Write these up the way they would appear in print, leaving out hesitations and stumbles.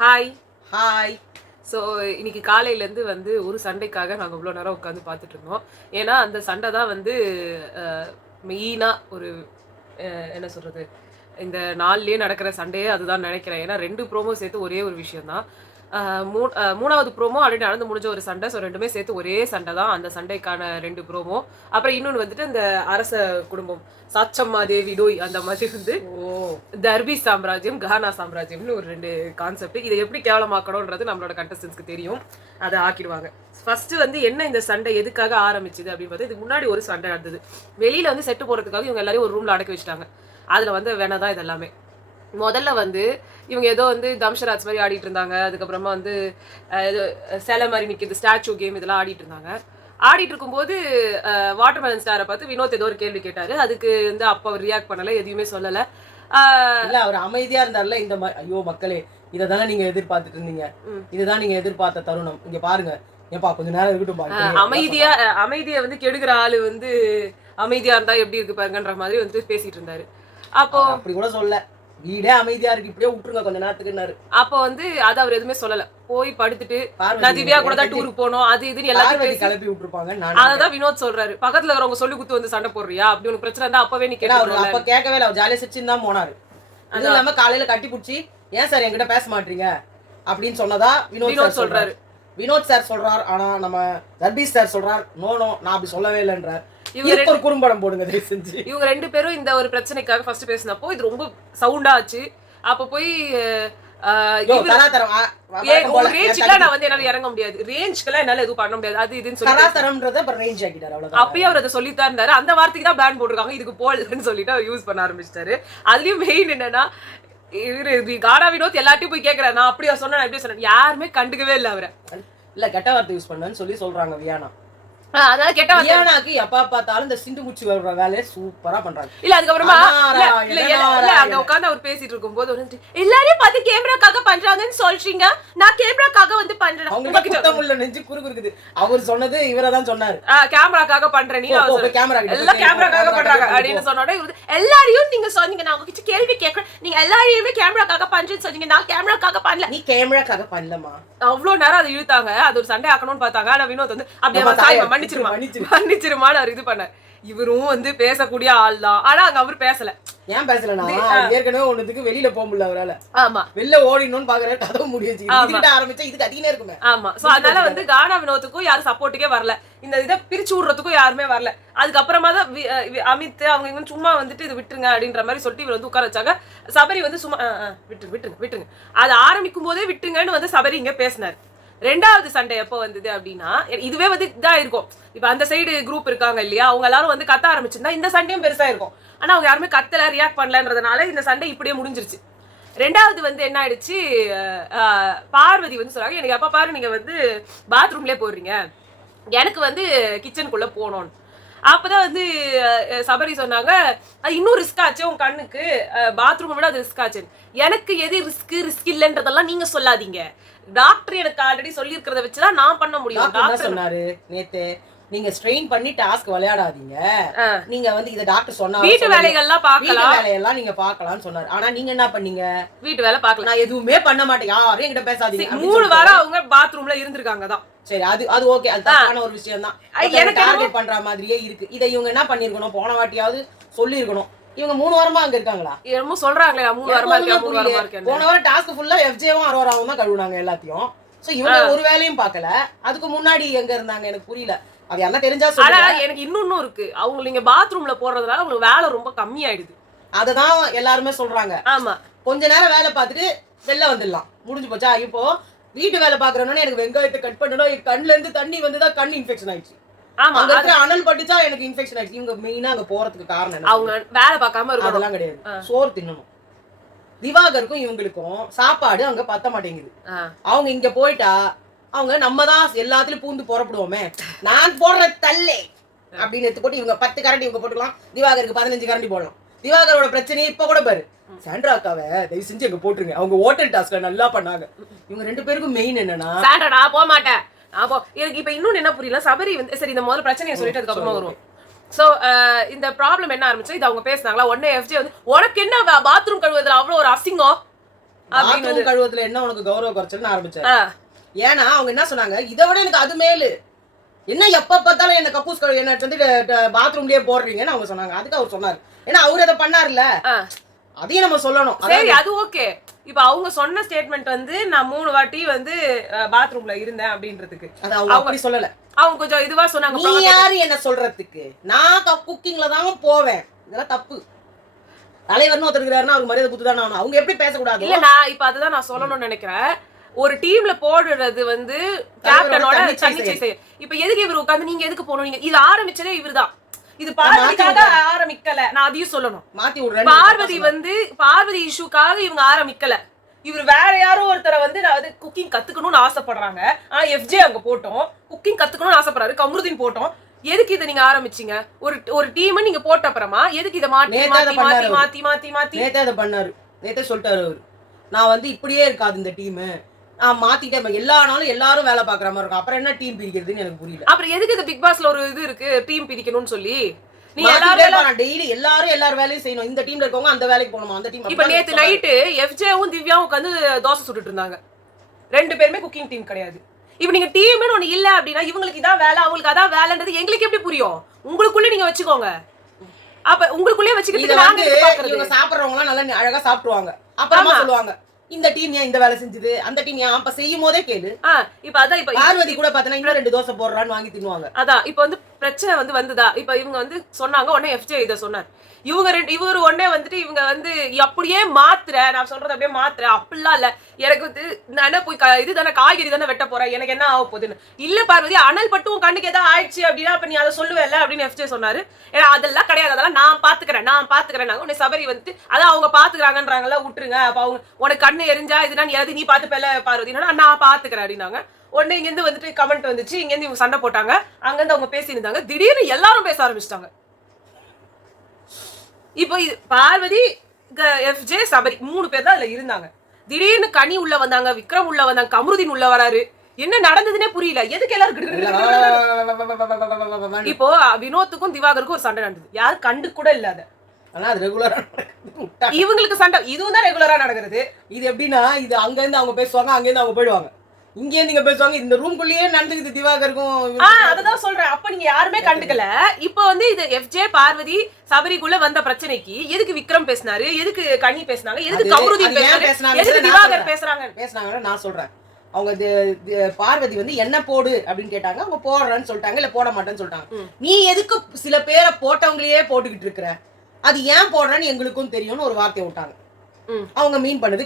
Hi. Hi. So இன்னைக்கு காலையிலேருந்து வந்து ஒரு சண்டைக்காக நாங்கள் இவ்வளோ நேரம் உட்காந்து பார்த்துட்டு இருந்தோம். ஏன்னா அந்த சண்டை தான் வந்து மெயினாக ஒரு என்ன சொல்கிறது, இந்த நாள்லேயே நடக்கிற சண்டையே அதுதான் நினைக்கிறேன். ஏன்னா 2 ப்ரோமோ சேர்த்து ஒரே ஒரு விஷயம் தான். மூணாவது ப்ரோமோ ஆல்ரெடி நடந்து முடிஞ்ச ஒரு சண்டை. ஸோ 2மே சேர்த்து ஒரே சண்டை தான். அந்த சண்டைக்கான 2 ப்ரோமோ. அப்புறம் இன்னொன்று வந்துட்டு இந்த அரச குடும்பம் சாச்சம்மா தேவி டோய் அந்த மாதிரி வந்து தர்பி சாம்ராஜ்யம் கானா சாம்ராஜ்யம்னு ஒரு 2 கான்செப்ட். இதை எப்படி கேவலமாக்கணும்ன்றது நம்மளோட கண்டஸ்டன்ஸ்க்கு தெரியும். அதை ஆக்கிடுவாங்க. ஃபர்ஸ்ட் வந்து என்ன இந்த சண்டை எதுக்காக ஆரம்பிச்சுது அப்படின்னு பார்த்தா, இதுக்கு முன்னாடி ஒரு சண்டை நடந்தது. வெளியில வந்து செட்டு போறதுக்காக இவங்க எல்லாரையும் ஒரு ரூம்ல அடக்கி வச்சுட்டாங்க. அதுல வந்து வேணாதான் இது எல்லாமே. முதல்ல வந்து இவங்க ஏதோ வந்து தம்ஷராஜ் மாதிரி ஆடிட்டு இருந்தாங்க. அதுக்கப்புறமா வந்து சிலை மாதிரி நிற்கிது ஸ்டாச்சு கேம் இதெல்லாம் ஆடிட்டு இருந்தாங்க. ஆடிட்டு இருக்கும்போது வாட்டர்மெலன் ஸ்டாரை பார்த்து வினோத் ஏதோ ஒரு கேள்வி கேட்டாரு. அதுக்கு வந்து அப்போ அவர் ரியாக்ட் பண்ணல, எதுவுமே சொல்லல. இல்ல அவர் அமைதியா இருந்தார்ல. இந்த ஐயோ மக்களே, இதை தானே நீங்க எதிர்பார்த்துட்டு இருந்தீங்க, இதுதான் நீங்க எதிர்பார்த்த தருணம். இங்க பாருங்க ஏப்பா கொஞ்ச நேரம் இருக்கட்டும். அமைதியை வந்து கெடுக்கிற ஆளு வந்து அமைதியா இருந்தா எப்படி இருக்கு பாருங்கன்ற மாதிரி வந்து பேசிட்டு இருந்தாரு. அப்போ அப்படி கூட சொல்ல, வீடே அமைதியா இருக்கு, இப்படியே விட்டுருங்க கொஞ்ச நேரத்துக்குன்னாரு. அப்போ வந்து அது அவர் எதுவுமே சொல்லல. போய் படுத்துட்டு நான் திவ்யா கூட தான் டூருக்கு போனோம் அது இதுன்னு எல்லாத்தையும் கிளப்பி விட்டுருப்பாங்க. அதான் வினோத் சொல்றாரு, பக்கத்துல இருக்கிறவங்க சொல்லி குத்து வந்து சண்டை போடுறியா அப்படி உனக்கு பிரச்சனை இருந்தா அப்பவே நீ கேட்க. அப்ப கேட்கவே இல்லை, அவர் ஜாலியா சிரிச்சுன்னு தான் போனாரு. அது இல்லாம காலையில கட்டி பிடிச்சி ஏன் சார் என்கிட்ட பேச மாட்டீங்க அப்படின்னு சொன்னதா வினோத் சொல்றாரு. வினோத் சார் சொல்றாரு, ஆனா நம்ம தர்பீஸ் சார் சொல்றாரு நோ நான் அப்படி சொல்லவே இல்லைன்றார். இவங்க ஒரு குறும்படம் போடுங்க தயவு செஞ்சு. இவங்க 2 பேரும் இந்த ஒரு பிரச்சனைக்காக ஃபர்ஸ்ட் பேசினப்போ இது ரொம்ப சவுண்டா ஆச்சு. அப்ப போய் நான் வந்து என்னால இறங்க முடியாது, ரேஞ்ச்க்கெல்லாம் என்னால எதுவும் பண்ண முடியாது அது இதுன்னு சொல்லி அப்பயே அவர் அதை சொல்லித்தான் இருந்தாரு. அந்த வார்த்தைக்கு தான் பேன் போட்டிருக்காங்க, இதுக்கு போல்னு சொல்லிட்டு அவர் யூஸ் பண்ண ஆரம்பிச்சிட்டாரு. அதுலயும் மெயின் என்னன்னா, கானா வினோத் எல்லாத்தையும் போய் கேட்கிறாரு, நான் அப்படியா சொன்னேன் எப்படியா சொன்னேன். யாருமே கண்டுக்கவே இல்லை அவரை. இல்ல கெட்ட வார்த்தை யூஸ் பண்ணு சொல்லி சொல்றாங்க வியானா. அதனால கெட்ட வியானாக்கு எப்ப பார்த்தாலும் இந்த சிண்டு முச்சி வர்ற வேலையை சூப்பரா பண்றாங்க. இல்ல அதுக்கப்புறமா அங்க உட்கார்ந்து அவர் பேசிட்டு இருக்கும்போது எல்லாரையும் பார்த்து கேமராக்காக பண்றாங்கன்னு சொல்றீங்க, நான் கேமராக்காக வந்து பண்றேன். அவங்க நெஞ்சு குறுகுறுக்குது. அவர் சொன்னது இவரதான் சொன்னாரு, கேமராக்காக பண்றேன், நீ எல்லாம் கேமராக்காக பண்றாங்க அப்படின்னு சொன்னோட எல்லாரையும் நீங்க சொன்னீங்க, நான் உங்ககிட்ட கேள்வி கேட்கறேன், நீங்க எல்லாரையுமே கேமராக்காக பண்றேன்னு சொன்னீங்க, நான் கேமராக்காக பண்ணல. நீ கேமராக்காக பண்ணலமா? அவ்வளவு நேரம் அதை இழுத்தாங்க. அது ஒரு சண்டை ஆக்கணும்னு பார்த்தாங்க. ஆனா வினோத் வந்து அப்படியே மன்னிச்சிருமான்னு அவர் இது பண்ணார். இவரும் வந்து பேசக்கூடிய ஆள் தான். ஆனா அங்க அவர் பேசல. ஏன் பேசலனா, ஏற்கனவே ஒண்ணுக்கு வெளியில போக முடியல அவரால. ஆமா, வெளில ஓடினோம்னு பாக்குற கதவு முடிஞ்சிச்சு. இதுகிட்ட ஆரம்பிச்சா இதுக்கு அதிகமே இருக்குமே. ஆமா, சோ அதனால வந்து கானா வினோத்துக்கும் யாரும் சப்போர்ட்டுக்கே வரல, இந்த இதை பிரிச்சு விடுறதுக்கும் யாருமே வரல. அதுக்கப்புறமா தான் அமித் அவங்க இவங்க சும்மா வந்துட்டு இது விட்டுருங்க அப்படின்ற மாதிரி சொல்லிட்டு இவர் வந்து உட்கார வச்சாங்க. சபரி வந்து சும்மா விட்டுருங்க அது ஆரம்பிக்கும் போதே விட்டுருங்கன்னு வந்து சபரி இங்க பேசினார். 2வது சண்டை எப்போ வந்தது அப்படின்னா, இதுவே வந்து இதா இருக்கும். இப்ப அந்த சைடு குரூப் இருக்காங்க இல்லையா, அவங்க எல்லாரும் வந்து கத்த ஆரம்பிச்சிருந்தா இந்த சண்டையும் பெருசா இருக்கும். ஆனா அவங்க யாருமே கத்தல, ரியாக்ட் பண்ணலன்றதுனால இந்த சண்டை இப்படியே முடிஞ்சிருச்சு. 2வது வந்து என்ன ஆயிடுச்சு, பார்வதி வந்து சொல்றாங்க, எனக்கு எப்ப பாரு நீங்க வந்து பாத்ரூம்லயே போடுறீங்க, எனக்கு வந்து கிச்சனுக்குள்ள போனோன்னு. அப்பதான் வந்து சபரி சொன்னாங்க, அது இன்னும் ரிஸ்க் ஆச்சு உன் கண்ணுக்கு, பாத்ரூமை விட அது ரிஸ்க் ஆச்சு. எனக்கு எது ரிஸ்க் இல்லைன்றதெல்லாம் நீங்க சொல்லாதீங்க, டாக்டர் எனக்கு ஆல்ரெடி சொல்லி இருக்கிறத வச்சுதான் நான் பண்ண முடியும். டாக்டர் சொன்னாரு நேத்து, நீங்க ஸ்ட்ரெயின் பண்ணி டாஸ்க் விளையாடாதீங்க, நீங்க வந்து இத டாக்டர் சொன்னாரு, வீட்டு வேலைகள்லாம் பார்க்கலாம், வீட்டு வேலையெல்லாம் நீங்க பார்க்கலாம்னு சொன்னாரு. ஆனா நீங்க என்ன பண்ணீங்க? வீட்டு வேலை பார்க்கலாம். நான் எதுவுமே பண்ண மாட்டேன், யாரும் என்கிட்ட பேசாதீங்க. 3 வாரம் அவங்க பாத்ரூம்ல இருந்திருக்காங்க தான். சரி, அது ஓகே, அது தப்பான ஒரு விஷயம் தான். எனக்கு டார்கெட் பண்ற மாதிரியே இருக்கு. இதை இவங்க என்ன பண்ணிருக்கணும், போன வாட்டியாவது சொல்லி இருக்கணும். இவங்க 3 வாரமா அங்க இருக்காங்களா? என்னமோ சொல்றாங்களே 3 வாரமா இருக்கேன். போன வாரம் டாஸ்க் ஃபுல்லா எஃப்ஜேவும் அரோராவும் தான் கழுவுனாங்க எல்லாத்தையும். சோ இவங்க ஒரு வேலையும் பார்க்கல. அதுக்கு முன்னாடி எங்க இருந்தாங்க எனக்கு புரியல. அது என்ன தெரிஞ்சா சொல்லுங்க. ஆனா எனக்கு இன்னொன்னு இருக்கு, அவங்க நீங்க பாத்ரூம்ல போறதுனால உங்களுக்கு வேலை ரொம்ப கம்மி ஆயிடுது. அததான் எல்லாருமே சொல்றாங்க. ஆமா, கொஞ்ச நேரம் வேலை பார்த்துட்டு வெளில வந்துடலாம், முடிஞ்சு போச்சா. இப்போ வீட்டு வேலை பாக்குறோன்னு எனக்கு வெங்காயத்தை கட் பண்ணணும், கண்ணுல இருந்து தண்ணி வந்துதான் கண் இன்ஃபெக்ஷன் ஆயிடுச்சு. ஆமா, அங்க இருக்கிற அனல் பட்டுச்சா எனக்கு இன்ஃபெக்ஷன் ஆயிடுச்சு. இவங்க மெயினா அங்க போறதுக்கு காரணம் அவங்க வேலை பார்க்காம இருக்கும். அதெல்லாம் கிடையாது, சோறு தின்னணும். திவாகருக்கும் இவங்களுக்கும் சாப்பாடு அங்க பத்த மாட்டேங்குது. அவங்க இங்க போயிட்டா அவங்க நம்ம தான் எல்லாத்துலயும் பூந்து புறப்படுவோமே, நான் போடுற தள்ளே அப்படின்னு எடுத்து போட்டு இவங்க 10 கரண்டி இவங்க போட்டுக்கலாம், திவாகருக்கு 15 கரண்டி போடலாம். திவாகரோட பிரச்சனையை இப்ப கூட பாரு, சாண்ட்ரா அக்காவை தயவு செஞ்சு அங்க போட்டுருங்க, அவங்க ஹோட்டல் டாஸ்க்ல நல்லா பண்ணாங்க. இவங்க 2 பேருக்கும் மெயின் என்னன்னா, சாண்ட்ரா நான் போக மாட்டேன். எனக்கு இப்ப இன்னொன்னு என்ன புரியல, சபரி வந்து சரி இந்த முதல்ல பிரச்சனையை சொல்லிட்டு அதுக்கப்புறமா வருவோம். சோ இந்த ப்ராப்ளம் என்ன ஆரம்பிச்சு, இது அவங்க பேசினாங்களா, உடனே எஃப்ஜே வந்து உனக்கு என்ன பாத்ரூம் கழுவுறதுல அவ்வளவு ஒரு அசிங்கம், பாத்ரூம் கழுவத்துல என்ன உனக்கு கௌரவ குறைச்சல்னு ஆரம்பிச்சாரு. ஏன்னா அவங்க என்ன சொன்னாங்க, இதை விட எனக்கு அது மேலு என்ன எப்ப பார்த்தாலும் என்ன கக்கூஸ் கழுவு என்ன வந்து பாத்ரூம்லயே போடுறீங்கன்னு அவங்க சொன்னாங்க. அதுக்கு அவர் சொன்னாரு, ஏன்னா அவரு அதை பண்ணாருல்ல, அதையும் நம்ம சொல்லணும். சரி, அது ஓகே. இப்ப அவங்க சொன்ன ஸ்டேட்மெண்ட் வந்து நான் 3 வாட்டி வந்து பாத்ரூம்ல இருந்தேன் அப்படின்றதுக்கு அது அவங்க அப்படி சொல்லல. அவங்க கொஞ்சம் இதுவா சொன்னாங்க. நீ யாரு என்ன சொல்றதுக்கு, நான் குக்கிங்ல தான் போவேன், இதெல்லாம் தப்பு. தலைவர்னு ஒருத்தர் இருக்காருன்னா அவருக்கு மரியாதை கொடுத்து தானே ஆகணும். அவங்க எப்படி பேசக்கூடாது? இல்ல, நான் இப்ப அதுதான் நான் சொல்லணும்னு நினைக்கிறேன். ஒரு டீம்ல போடுறது வந்து கேப்டனோட தன்னிச்சை செய்ய. இப்ப எதுக்கு இவர் உட்கார்ந்து நீங்க எதுக்கு போகணும், நீங்க இது ஆரம்பிச்சதே இவர்தான். இது பார்வதிக்காக ஆரம்பிக்கல, நான் அதையும் சொல்லணும். மாத்தி விடுறேன். பார்வதி வந்து பார்வதி இஷ்யூக்காக இவங்க ஆரம்பிக்கல. இவர் வேற யாரோ ஒருத்தரை வந்து நான் வந்து குக்கிங் கத்துக்கணும்னு ஆசைப்படுறாங்க. ஆனா எஃப்ஜே அங்க போட்டோம், குக்கிங் கத்துக்கணும்னு ஆசைப்படுறாரு, கமருதீன் போட்டோம். எதுக்கு இதை நீங்க ஆரம்பிச்சீங்க? ஒரு டீம் நீங்க போட்ட அப்புறமா எதுக்கு இதை மாத்தி மாத்தி மாத்தி மாத்தி மாத்தி மாத்தி நேத்தே அதை பண்ணாரு. நேத்தே சொல்லிட்டாரு அவரு, நான் வந்து இப்படியே இருக்காது இந்த டீம், நான் மாத்திட்டேன், எல்லா நாளும் எல்லாரும் வேலை பாக்குற மாதிரி இருக்கும், அப்புறம் என்ன டீம் பிரிக்கிறதுன்னு எனக்கு புரியல. அப்புறம் எதுக்கு இது பிக் பாஸ்ல ஒரு இது இருக்கு டீம் பிரிக்கணும்னு சொல்லி? நீ எல்லாரும் டெய்லி எல்லாரும் வேலையும் செய்யணும், இந்த டீம்ல இருக்கவங்க அந்த வேலைக்கு போகணுமா, அந்த டீம். இப்ப நேத்து நைட்டு எஃப்ஜேவும் திவ்யாவும் உட்காந்து தோசை சுட்டுட்டு இருந்தாங்க. 2 பேருமே குக்கிங் டீம் கிடையாது. இப்ப நீங்க டீம்னு ஒண்ணு இல்ல அப்படின்னா இவங்களுக்கு இதான் வேலை அவங்களுக்கு அதான் வேலைன்றது எங்களுக்கு எப்படி புரியும்? உங்களுக்குள்ள நீங்க வச்சுக்கோங்க. அப்ப உங்களுக்குள்ளே வச்சுக்கிட்டு இவங்க சாப்பிடுறவங்க எல்லாம் நல்லா அழகா சாப்பிடுவாங்க, அப்புறமா சொல்லுவாங்க இந்த டீம் ஏன் இந்த வேலை செஞ்சது, அந்த டீம் ஏன் அப்ப செய்யும் போதே கேளு. இப்ப அதான் இப்ப பார்வதி கூட பாத்தீங்கன்னா இன்னும் 2 தோசை போடுறான்னு வாங்கி தின்னுவாங்க. அதான் இப்ப வந்து பிரச்சனை வந்து வந்துதா. இப்ப இவங்க வந்து சொன்னாங்க, உடனே எஃப்ஜே இதை சொன்னார். இவரு உடனே வந்துட்டு இவங்க வந்து அப்படியே மாத்துற, நான் சொல்றது அப்படியே மாத்துற, அப்படிலாம் இல்ல, எனக்கு வந்து நான் என்ன போய் இது தானே காய்கறி தானே வெட்ட போறேன், எனக்கு என்ன ஆக போகுதுன்னு. இல்ல பார்வதி, அனல் பட்டு உன் கண்ணுக்கு ஏதாவது ஆயிடுச்சு அப்படின்னா அப்ப நீ அதை சொல்லுவேல்ல அப்படின்னு எஃப்ஜே சொன்னாரு. ஏன்னா அதெல்லாம் கிடையாது, அதெல்லாம் நான் பாத்துக்கிறேன். உன்னை சபரி வந்துட்டு அதான் அவங்க பாத்துக்கிறாங்கன்றாங்கல்ல, விட்டுருங்க. அப்ப அவங்க உனக்கு கண்ணு எரிஞ்சா இதுனா நீ பாத்துப்பல பார்வதி, நான் பாத்துக்கிறேன் அப்படின்னாங்க. உடனே இங்க இருந்து வந்துட்டு கமெண்ட் வந்துச்சு, இங்க இருந்து இவங்க சண்டை போட்டாங்க, அங்க இருந்து அவங்க பேசி இருந்தாங்க. திடீர்னு எல்லாரும் பேச ஆரம்பிச்சிட்டாங்க. இப்போ பார்வதி எஃப்ஜே சபரி 3 பேர் தான் அதுல இருந்தாங்க. திடீர்னு கனி உள்ள வந்தாங்க, விக்ரம் உள்ள வந்தாங்க, கமருதீன் உள்ள வராரு. என்ன நடந்ததுன்னே புரியல. எதுக்கு எல்லாரும் இப்போ வினோத்துக்கும் திவாகருக்கும் ஒரு சண்டை நடந்தது, யாரும் கண்டு கூட இல்லாத. ஆனா அது ரெகுலரா இவங்களுக்கு சண்டை இதுவும் தான் ரெகுலரா நடக்கிறது. இது எப்படின்னா, இது அங்க இருந்து அவங்க பேசுவாங்க, அங்க இருந்து அவங்க போயிடுவாங்க, இங்கே நீங்க பேசுவாங்க, இந்த ரூம்குள்ளேயே நடந்துக்குது திவாகருக்கும். அததான் சொல்றேன். அப்ப நீங்க யாருமே கண்டுக்கல. இப்ப வந்து இது எஃப்ஜே பார்வதி சபரிக்குள்ள வந்த பிரச்சனைக்கு எதுக்கு விக்ரம் பேசினாரு, எதுக்கு கனி பேசினாங்க, எதுக்கு கமருதீன் பேசினாரு, எதுக்கு திவாகர் பேசுறாங்கன்னு நான் சொல்றேன். அவங்க பார்வதி வந்து என்ன போடு அப்படின்னு கேட்டாங்க, அவங்க போடுறேன்னு சொல்லிட்டாங்க, இல்ல போட மாட்டேன்னு சொல்லிட்டாங்க. நீ எதுக்கு சில பேரை போட்டவங்களையே போட்டுக்கிட்டு இருக்கிற, அது ஏன் போடுறேன்னு எங்களுக்கும் தெரியும்னு ஒரு வார்த்தையை விட்டாங்க. அவங்க மீன் பண்ணது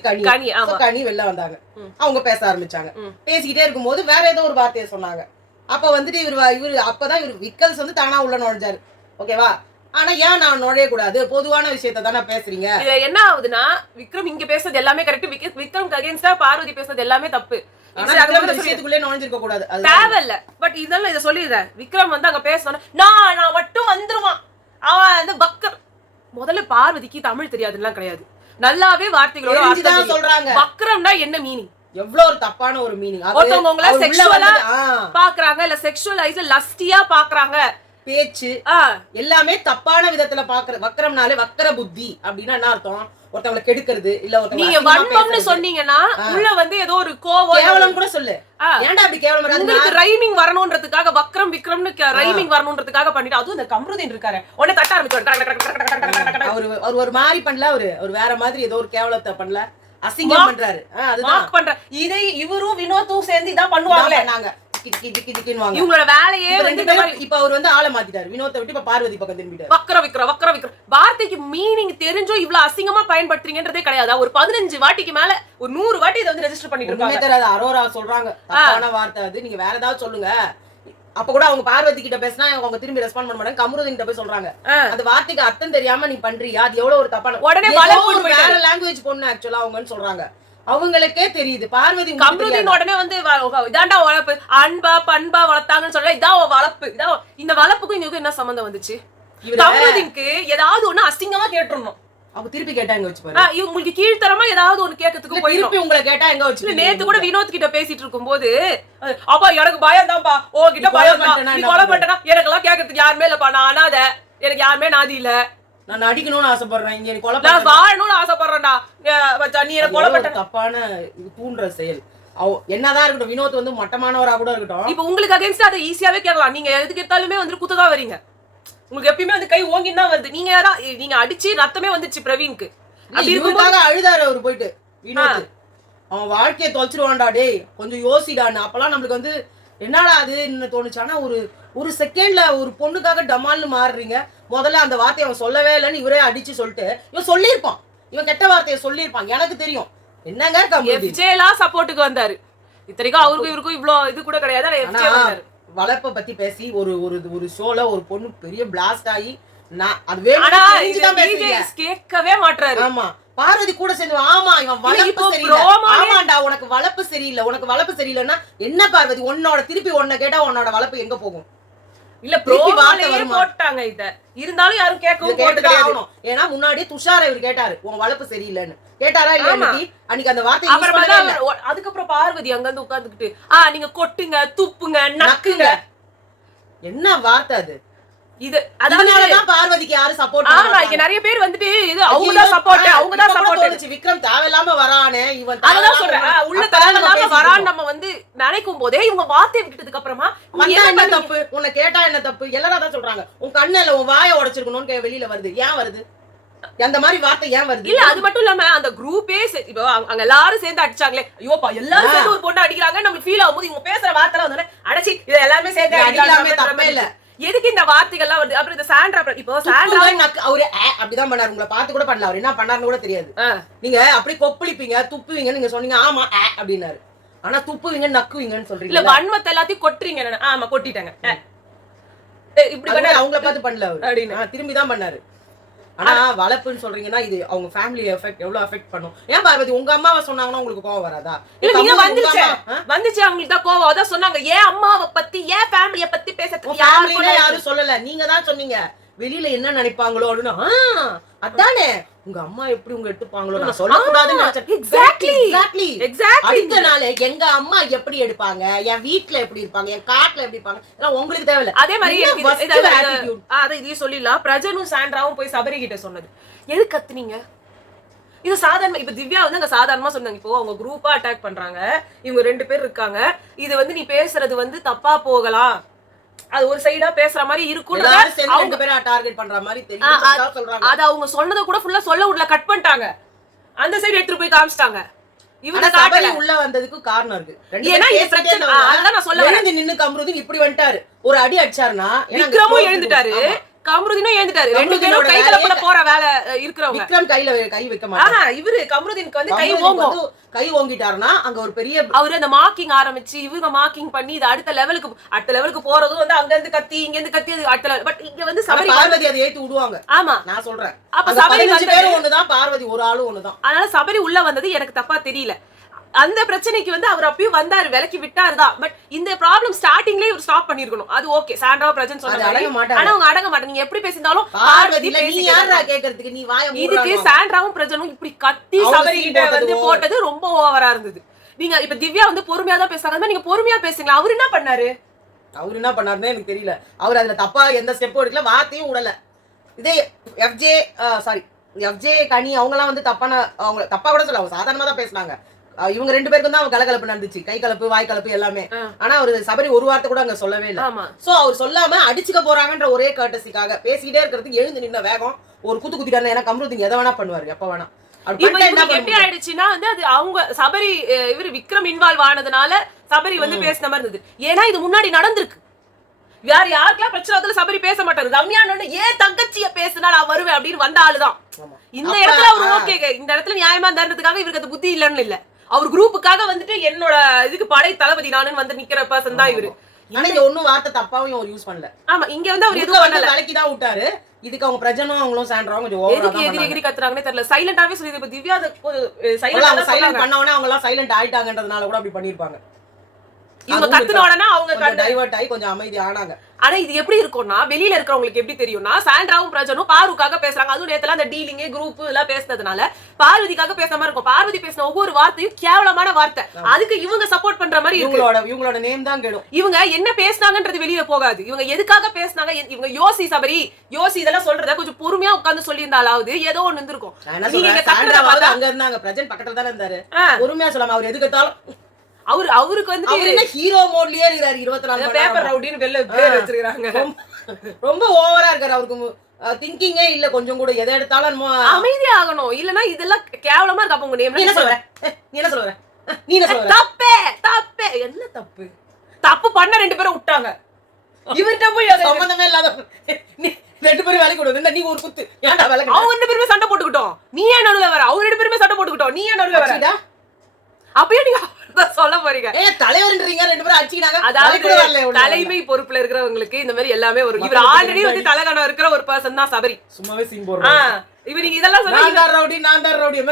கனி வெளில வந்தாங்க, அவங்க பேச ஆரம்பிச்சாங்க. பேசிக்கிட்டே இருக்கும்போது வேற ஏதோ ஒரு வார்த்தையை சொன்னாங்க. அப்ப வந்துட்டு இவரு அப்பதான் இவரு விக்கல்ஸ் வந்து தானா உள்ள நுழைஞ்சாரு. ஓகேவா? ஆனா ஏன் நான் நுழைய கூடாது, பொதுவான விஷயத்த தானே பேசுறீங்க. இதுல என்ன ஆகுதுன்னா, விக்ரம் இங்க பேசுறது எல்லாமே கரெக்ட், விக்ரம் அகைன்ஸ்டா பார்வதி பேசுறது எல்லாமே தப்பு. விஷயத்துக்குள்ளே நுழைஞ்சிருக்க கூடாது, தேவையில்ல. பட் இதெல்லாம் இதை சொல்லிடுறேன். விக்ரம் வந்து அங்க பேசணும், நான் மட்டும் வந்துருவான் அவன் வந்து பக்கர். முதல்ல பார்வதிக்கு தமிழ் தெரியாதுலாம் கிடையாது, நல்லாவே வார்த்தைகளோட சொல்றாங்க. வக்ரம்னா என்ன மீனிங், எவ்வளவு ஒரு தப்பான ஒரு மீனிங். ஒருத்தவங்க செக்சுவலா பாக்குறாங்க, இல்ல செக்சுவலைஸ் லஸ்டியா பாக்குறாங்க, பேச்சு எல்லாமே தப்பான விதத்துல பாக்குற. வக்ரம்னாலே வக்கர புத்தி அப்படின்னா என்ன அர்த்தம், ஒருத்தவங்களை கெடுக்கிறது, இல்ல நீங்க வன்மம்னு சொன்னீங்கன்னா உள்ள வந்து ஏதோ ஒரு கோவம் கேவலம் கூட சொல்லு. ஏன்டா அப்படி கேவலம்? உங்களுக்கு ரைமிங் வரணும்ன்றதுக்காக வக்ரம் விக்ரம்னு ரைமிங் வரணும்ன்றதுக்காக பண்ணிட்டு, அதுவும் இந்த கமருதீன் இருக்காரு உடனே தட்ட ஆரம்பிச்சு. அவர் ஒரு மாதிரி பண்ணல, அவரு வேற மாதிரி ஏதோ ஒரு கேவலத்தை பண்ணல, அசிங்கம் பண்றாரு. அதுதான் பண்ற. இதை இவரும் வினோத்தும் சேர்ந்து இதான் பண்ணுவாங்களே. நாங்க இவங்களோட வேலையே வந்து இப்ப அவர் வந்து ஆளை மாத்திட்டாரு, வினோத்தை விட்டு இப்ப பார்வதி பக்கம் திரும்பிட்டாரு. வக்ர விக்ரம் வார்த்தைக்கு மீனிங் தெரிஞ்சோ இவ்வளவு அசிங்கமா பயன்படுத்துறீங்கன்றதே கிடையாது. ஒரு 15 வாட்டிக்கு மேல ஒரு 100 வாட்டி இதை வந்து ரெஜிஸ்டர் பண்ணிட்டு இருக்காங்க. அரோரா சொல்றாங்க தப்பான வார்த்தை அது, நீங்க வேற ஏதாவது சொல்லுங்க. அப்ப கூட அவங்க பார்வதி கிட்ட பேசினா அவங்க திரும்பி ரெஸ்பாண்ட் பண்ண மாட்டாங்க, கமருதீன் கிட்ட போய் சொல்றாங்க அந்த வார்த்தைக்கு அர்த்தம் தெரியாம நீ பண்றியா, அது எவ்வளவு ஒரு தப்பான. உடனே வேற லாங்குவேஜ் பொண்ணு ஆக்சுவலா அவங்கன்னு சொல்றாங்க, அவங்களுக்கே தெரியுது. பார்வதி கமருதீன் உடனே வந்து இதாண்டா வளர்ப்பு, அன்பா பண்பா வளர்த்தாங்கன்னு சொல்ல, இதான் வளர்ப்பு. இதான் இந்த வளர்ப்புக்கும் இவங்களுக்கு என்ன சம்பந்தம் வந்துச்சு? கமருதீனுக்கு ஏதாவது ஒண்ணு அசிங்கமா கேட்டுறணும், அவங்க திருப்பி கேட்டா எங்க வச்சு பாரு. உங்களுக்கு கீழ்த்தரமா ஏதாவது ஒண்ணு கேட்கறதுக்கு போய் உங்களை கேட்டா எங்க வச்சு. நேத்து கூட வினோத் கிட்ட பேசிட்டு இருக்கும் போது, அப்பா எனக்கு பயம் தான்ப்பா, ஓ கிட்ட பயம் தான், நீ கொலை பண்ணிட்டா எனக்கு எல்லாம் கேட்கறதுக்கு யாருமே இல்லப்பா, நான் அனாதை, எனக்கு யாருமே நாதி இல்ல, நான் நடிக்கணும்னு ஆசைப்படுறேன், இங்க கொலை நான் வாழணும்னு ஆசைப்படுறேன்டா மச்சான், நீ என்ன கொலை பண்ண தப்பான இது தூண்டுற செயல். என்னதான் இருக்கட்டும், வினோத் வந்து மட்டமானவரா கூட இருக்கட்டும். இப்ப உங்களுக்கு அகைன்ஸ்ட் அதை ஈஸியாவே கேட்கலாம். நீங்க எதுக்கு எடுத்தாலுமே வந்து குத்ததான் வரீங்க. உங்களுக்கு எப்பயுமே வந்து கை ஓங்கின்னு தான் வருது. நீங்க அடிச்சு ரத்தமே வந்துச்சு பிரவீனுக்கு. இவருக்காக அழுதாரு அவரு போயிட்டு வினோத். அவன் வாழ்க்கையை தொலைச்சிருவான்டா டேய், கொஞ்சம் யோசிடான்னு. அப்பெல்லாம் நம்மளுக்கு வந்து என்னடா அது தோணுச்சு. ஆனா ஒரு செகண்ட்ல ஒரு பொண்ணுக்காக டமால்னு மாறுறீங்க. முதல்ல அந்த வார்த்தையை அவன் சொல்லவே இல்லைன்னு இவரே அடிச்சு சொல்லிட்டு இவன் சொல்லியிருப்பான், இவன் கெட்ட வார்த்தையை சொல்லியிருப்பான். எனக்கு தெரியும் என்னங்க FJலாம் சப்போர்ட்டுக்கு வந்தாரு. இத்தனைக்கும் அவருக்கும் இவருக்கும் இவ்ளோ இது கூட கிடையாது. வளர்ப்பை பத்தி பேசி ஒரு ஷோல ஒரு பொண்ணு பெரிய பிளாஸ்ட் ஆகி கேட்கவே மாட்டாரு. ஆமா, பார்வதி கூட சேர்ந்து ஆமா இவன் வளர்ப்பு சரியில்லை, ஆமாண்டா உனக்கு வளர்ப்பு சரியில்லை, உனக்கு வளர்ப்பு சரியில்லைன்னா என்ன பார்வதி, உன்னோட திருப்பி உன்னை கேட்டா உன்னோட வளர்ப்பு எங்க போகும்? இல்ல ப்ரோமோலயே போட்டாங்க இத. இருந்தாலும் யாரும் கேட்கவும் போட்டுட்டாங்க. ஏன்னா முன்னாடி துஷார் இவர் கேட்டாரு உன் வளர்ப்பு சரியில்லைன்னு. கேட்டாரா இல்ல? அன்னைக்கு அந்த வார்த்தை அதுக்கப்புறம் பார்வதி அங்க வந்து உட்கார்ந்துக்கிட்டு நீங்க கொட்டுங்க, துப்புங்க, நக்குங்க. என்ன வார்த்தை அது? இது அதனாலதான் பார்வதிக்கு யாரு சப்போர்ட் ஆமா, இங்க நிறைய பேர் வந்துட்டு இது அவங்கதான் சப்போர்ட், அவங்கதான் சப்போர்ட். விக்ரம் தேவையில்லாம வரானே, இவன் அததான் சொல்றேன். உள்ள தேவையில்லாம வரான்னு நம்ம வந்து நினைக்கும் போதே இவங்க வார்த்தை விட்டதுக்கு அப்புறமா என்ன தப்பு, உன்னை கேட்டா என்ன தப்பு, எல்லாரும் தான் சொல்றாங்க. உன் கண்ணுல உன் வாயை உடைச்சிருக்கணும்னு வெளியில வருது. ஏன் வருது அந்த மாதிரி வார்த்தை? ஏன் வருது? இல்ல அது மட்டும் இல்லாம அந்த குரூப்பே இப்போ அங்க எல்லாரும் சேர்ந்து அடிச்சாங்களே, ஐயோப்பா எல்லாரும் சேர்ந்து ஒரு பொண்ணு அடிக்கிறாங்க, நமக்கு ஃபீல் ஆகும்போது இவங்க பேசுற வார்த்தை வந்து அடச்சி இது எல்லாருமே சேர்ந்து அடிக்கலாமே, தப்பே இல்ல. எதுக்கு இந்த வார்த்தைகள்லாம் வருது? அப்புறம் இந்த சாண்ட்ரா, இப்போ சாண்ட்ரா அவரு அப்படிதான் பண்ணாரு. உங்களை பார்த்து கூட பண்ணல, அவர் என்ன பண்ணாருன்னு கூட தெரியாது. நீங்க அப்படி கொப்பளிப்பீங்க, துப்புவீங்கன்னு நீங்க சொன்னீங்க. ஆமா அப்படின்னாரு. ஆனா துப்புவீங்க நக்குவீங்கன்னு சொல்றீங்க. இல்ல வன்மத்தை எல்லாத்தையும் கொட்டுறீங்க. ஆமா கொட்டிட்டாங்க. இப்படி பண்ண அவங்கள பார்த்து பண்ணல அவரு, திரும்பி தான் பண்ணாரு. ஆனா வளர்ப்புன்னு சொல்றீங்கன்னா இது அவங்க ஃபேமிலி எஃபெக்ட் எவ்வளவு எஃபெக்ட் பண்ணும். ஏன் பார்வதி உங்க அம்மாவை சொன்னாங்கன்னா உங்களுக்கு கோவம் வராதா? இல்ல நீங்க வந்துச்சு அவங்களுக்கு தான் கோவம். அதான் சொன்னாங்க ஏன் அம்மாவை பத்தி ஏன் ஃபேமிலியை பத்தி பேசுறதுக்கு யாரும் சொல்லல, நீங்க தான் சொன்னீங்க. வெளியில என்ன நினைப்பாங்களோ அப்படின்னா அதானே உங்க அம்மா எப்படி உங்க எடுத்துப்பாங்களோ நான் சொல்லக்கூடாதுன்னு நினைச்சேன். எக்ஸாக்ட்லி அடுத்த நாள் எங்க அம்மா எப்படி எடுப்பாங்க, என் வீட்டுல எப்படி இருப்பாங்க, என் காட்டுல எப்படி இருப்பாங்க, உங்களுக்கு தேவையில்ல. அதே மாதிரி இதையும் சொல்லிடலாம். பிரஜனும் சாண்ட்ராவும் போய் சபரி கிட்ட சொன்னது எது கத்துனீங்க? இது சாதாரண. இப்ப திவ்யா வந்து அங்க சாதாரணமா சொன்னாங்க. இப்போ அவங்க குரூப்பா அட்டாக் பண்றாங்க, இவங்க 2 பேர் இருக்காங்க, இது வந்து நீ பேசுறது வந்து தப்பா போகலாம், அது ஒரு சைடா பேசுற மாதிரி இருக்கும். அது அவங்க சொன்னதை கூட ஃபுல்லா சொல்ல விடல, கட் பண்ணிட்டாங்க. அந்த சைடு எடுத்துட்டு போய் காமிச்சிட்டாங்க. இவங்க காட்டல உள்ள வந்ததுக்கு காரணம் இருக்கு. ஏன்னா இந்த பிரச்சனை அதான் நான் சொல்ல வரேன். நின்னு கம்ருதீன் இப்படி வந்துட்டாரு, ஒரு அடி அடிச்சாருன்னா விக்ரமும் எழுந்துட்டாரு, கமருதீனும் எழுந்துட்டாரு. 2 பேரும் கை கலப்பட போற வேலை இருக்கிறவங்க. விக்ரம் கையில கை வைக்க மாட்டாங்க. இவரு கமருதீனுக்கு வந்து கை ஓங்கிட்டாருன்னா அங்க ஒரு பெரிய அவரு அந்த மார்க்கிங் ஆரம்பிச்சு இவங்க மார்க்கிங் பண்ணி இது அடுத்த லெவலுக்கு போறதும் வந்து அங்க இருந்து கத்தி இங்க இருந்து கத்தி அது அடுத்த லெவல். பட் இங்க வந்து சபரி பார்வதி அதை ஏத்தி விடுவாங்க. ஆமா நான் சொல்றேன். அப்ப சபரி 15 பேரும் ஒண்ணுதான், பார்வதி ஒரு ஆளு ஒண்ணுதான். அதனால சபரி உள்ள வந்தது எனக்கு தப்பா தெரியல. அந்த பிரச்சனைக்கு வந்து அவர் அப்பயும் வந்தாரு, விலக்கி விட்டாருதான். பட் இந்த ப்ராப்ளம் ஸ்டார்டிங்லயே இவர் ஸ்டாப் பண்ணிருக்கணும். அது ஓகே, சாண்ட்ரா பிரச்சனை சொன்னாங்க. ஆனா அவங்க அடங்க மாட்டாங்க. நீங்க எப்படி பேசினாலும் பார்வதி நீ யாரா கேக்குறதுக்கு, நீ வாயை மூடுறா. இதுக்கு சாண்ட்ராவும் பிரச்சனும் இப்படி கத்தி சபரி கிட்ட வந்து போட்டது ரொம்ப ஓவரா இருந்தது. நீங்க இப்ப திவ்யா வந்து பொறுமையா தான் பேசுறாங்க, நீங்க பொறுமையா பேசுங்க. அவர் என்ன பண்ணாரு? அவர் என்ன பண்ணாருன்னு எனக்கு தெரியல. அவர் அதுல தப்பா எந்த ஸ்டெப்பும் எடுக்கல, வார்த்தையும் விடல. இதே FJ கனி அவங்க எல்லாம் வந்து அவங்க தப்பா கூட சொல்ல, அவங்க சாதாரணமா தான் பேசினாங்க. இவங்க 2 பேருக்கும் தான் கலகலப்பு நடந்துச்சு, கை கலப்பு வாய் கலப்பு எல்லாமே. ஆனா அவரு சபரி ஒரு வார்த்தை கூட அங்க சொல்லவே இல்லை. சோ அவர் சொல்லாம அடிச்சுக்க போறாங்கன்ற ஒரே கர்ட்டசிக்காக பேசிக்கிட்டே இருக்கிறதுக்கு எழுந்து நின்ன வேகம் ஒரு குத்து குத்திட்டாரு. ஏன்னா கமருதீன் எதை வேணா பண்ணுவாரு, எப்ப வேணா. எப்படி ஆயிடுச்சுன்னா வந்து அது அவங்க சபரி இவரு விக்ரம் இன்வால்வ் ஆனதுனால சபரி வந்து பேசின மாதிரி இருந்தது. ஏன்னா இது முன்னாடி நடந்திருக்கு. வேற யாருக்கெல்லாம் பிரச்சனை சபரி பேச மாட்டாரு. ரம்யானோட ஏன் தங்கச்சிய பேசினா நான் வருவேன் அப்படின்னு வந்த ஆளுதான். இந்த இடத்துல அவர் ஓகே, இந்த இடத்துல நியாயமா இருந்தான்றதுக்காக இவருக்கு அது புத்தி இல்லன்னு இல்ல. அவர் குரூப்புக்காக வந்துட்டு என்னோட இதுக்கு படை தளபதி நானுன்னு வந்து நிக்கிற பர்சன் தான் இவரு. ஆனா இங்க ஒண்ணும் வார்த்தை தப்பாவும் அவர் யூஸ் பண்ணல. ஆமா, இங்க வந்து அவர் எதுவும் பண்ணல, தலைக்கு தான் விட்டாரு. இதுக்கு அவங்க பிரஜனும் அவங்களும் சாண்ட்ராவும் கொஞ்சம் ஓவரா தான் எகிரி எகிரி கத்துறாங்கனே தெரியல. சைலண்டாவே சொல்லி இப்ப திவ்யா சைலண்ட் பண்ணவனே அவங்க எல்லாம் சைலண்ட் ஆயிட்டாங்கன்றதுனால கூட அப்படி பண்ணிருப்பாங்க. இவங்க கத்துன உடனே அவங்க டைவர்ட் ஆகி கொஞ்சம் அமைதி ஆனாங்க. ஆனா இது எப்படி இருக்கும்னா வெளியில இருக்கிறவங்களுக்கு எப்படி தெரியும்னா சாண்ட்ராவும் பிரஜனும் பாருக்காக பேசுறாங்க. அதுவும் நேத்துல அந்த டீலிங் குரூப் எல்லாம் பேசுனதுனால பார்வதிக்காக பேசுற மாதிரி இருக்கும். பார்வதி பேசின ஒவ்வொரு வார்த்தையும் கேவலமான வார்த்தை. அதுக்கு இவங்க சப்போர்ட் பண்ற மாதிரி இவங்களோட நேம் தான் கெடும். இவங்க என்ன பேசினாங்கன்றது வெளியில போகாது. இவங்க எதுக்காக பேசினாங்க, இவங்க யோசி சபரி யோசி இதெல்லாம் சொல்றத கொஞ்சம் பொறுமையா உட்கார்ந்து சொல்லி இருந்தாலாவது ஏதோ ஒண்ணு இருந்திருக்கும். அங்க இருந்தாங்க, பிரஜன் பக்கத்துல தானே இருந்தாரு. பொறுமையா சொல்லாம அவர் எதுக்கட்டாலும் அவருக்கு வந்து ஹீரோ மோட்லயே இருக்காரு. 24 பேப்பர் ரவுடின்னு வெளில பேர் வச்சிருக்காங்க. ரொம்ப ஓவரா இருக்காரு. அவருக்கு திங்கிங்கே இல்ல கொஞ்சம் கூட. எதை எடுத்தாலும் அமைதியா ஆகணும். இல்லனா இதெல்லாம் கேவலமா இருக்கு. அப்ப உங்க நேம் என்ன சொல்ற? நீ என்ன சொல்ற? நீ என்ன சொல்ற? தப்பே தப்பே. என்ன தப்பு? தப்பு பண்ண ரெண்டு பேரும் விட்டாங்க. இவர்ட்ட போய் சம்பந்தமே இல்லாத ரெண்டு பேரும் வேலைக்கு விடுறது. நீ ஒரு குத்து ஏன்டா வேலை? அவங்க ரெண்டு பேருமே சண்டை போட்டுக்கிட்டோம். நீ ஏன் நடுவுல வர? அவங்க ரெண்டு பேருமே சண்டை போட்டுக்கிட்டோம். நீ ஏன் நடுவுல வர? அப்பயே நீங்க சொல்ல போறீங்க தலைவர்ன்றீங்க. ரெண்டு பேரும் அடிச்சினாங்க. அதாவது தலைமை பொறுப்புல இருக்கிறவங்களுக்கு இந்த மாதிரி எல்லாமே ஒரு இவர் ஆல்ரெடி வந்து தலகணம் இருக்கிற ஒரு பர்சன் தான் சபரி. சும்மாவே சீன் போடுறாங்க. இவ நீங்க இதெல்லாம் சொன்னா நான் தான் ரவுடி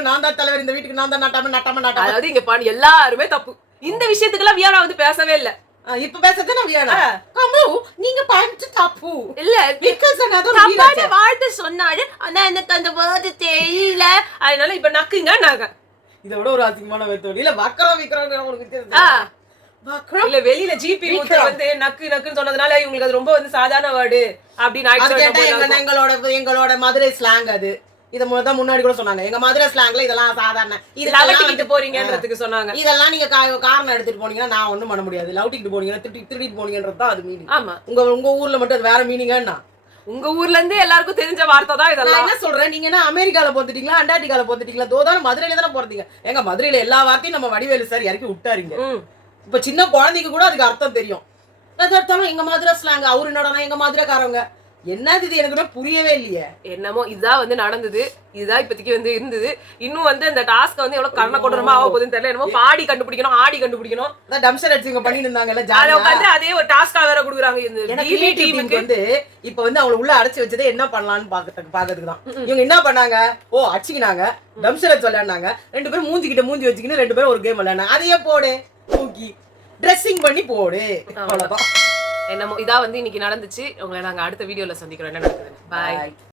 நான் தான் தலைவர். இந்த வீட்டுக்கு நான் தான் நாட்டாம. அதாவது இங்க பாரு எல்லாருமே தப்பு. இந்த விஷயத்துக்குலாம் வியானா வந்து பேசவே இல்ல. இப்ப பேசதே நான் வியானா. கமலு நீங்க பண்ணிட்டு தப்பு இல்ல. because another தப்பான வார்த்தை சொன்னாரு. ஆனா எனக்கு அந்த வேர்ட் தெரியல. அதனால இப்ப நக்குங்க நாங்க. இத விட ஒரு அசிங்கமான வேர்ட் இல்ல. வக்கரம் உங்களுக்கு தெரியுது. வக்கரம் இல்ல வெளியில ஜிபி ஊத்தர் வந்து நக்குன்னு சொன்னதுனால இவங்களுக்கு அது ரொம்ப வந்து சாதாரண வேர்ட் அப்படி நான் எங்களோட மதுரை ஸ்லாங் அது. இத முன்னாடி கூட சொன்னாங்க. எங்க மதுரை ஸ்லாங்ல இதெல்லாம் சாதாரண. இதெல்லாம் லவட்டிட்டு போறீங்கன்றதுக்கு சொன்னாங்க. இதெல்லாம் நீங்க காரணம் எடுத்துட்டு போனீங்கன்னா நான் ஒண்ணும் பண்ண முடியாது. லவட்டிட்டு போனீங்கன்னா திருடிட்டு போனீங்கன்றது தான் அது மீனிங். ஆமா. உங்க ஊர்ல மட்டும் அது வேற மீனிங்கன்னா உங்க ஊர்ல இருந்து எல்லாருக்கும் தெரிஞ்ச வார்த்தை தான் இதெல்லாம். என்ன சொல்றேன், நீங்க என்ன அமெரிக்கால போந்துட்டீங்களா அண்டார்டிகால போந்துட்டீங்களா? தோதான மதுரையில தானே போறீங்க. எங்க மதுரையில எல்லா வார்த்தையும் நம்ம வடிவேலு சார் இறக்கி விட்டாருங்க. இப்ப சின்ன குழந்தைக்கு கூட அதுக்கு அர்த்தம் தெரியும். அது அர்த்தம் எங்க மதுரை ஸ்லாங். அவரு என்னடா எங்க மதுரைக்காரவங்க. என்னது இது எனக்கு புரியவே இல்லையே. என்னமோ இதுதான் வந்து நடந்தது. இதுதான் இப்போதைக்கு வந்து இருந்தது. இன்னும் வந்து இந்த டாஸ்க் வந்து எவ்வளவு கண்ண கொடூரமா ஆக போகுதுன்னு தெரியல. என்னமோ பாடி கண்டுபிடிக்கணும் ஆடி கண்டுபிடிக்கணும். அதான் டம்சர் அடிச்சுங்க பண்ணிட்டு இருந்தாங்கல்ல ஜாலியா உட்கார்ந்து அதே ஒரு டாஸ்கா வேற கொடுக்குறாங்க. இந்த டிவி டீமுக்கு வந்து இப்ப வந்து அவங்கள உள்ள அடைச்சு வச்சதே என்ன பண்ணலாம்னு பாக்கிறதுக்கு தான். இவங்க என்ன பண்ணாங்க, அடிச்சுக்கினாங்க, டம்சர் அடிச்சு விளையாடுனாங்க. ரெண்டு பேரும் மூஞ்சி வச்சுக்கின்னு ரெண்டு பேரும் ஒரு கேம் விளையாடுனாங்க. அதையே போடு தூக்கி ட்ரெஸ்ஸிங் பண்ணி போடு. அவ்வளவுதான். என்னமோ இதான் வந்து இன்னைக்கு நடந்துச்சு. உங்களை நாங்க அடுத்த வீடியோல சந்திக்கிறோம். என்ன நடக்குது? பாய்.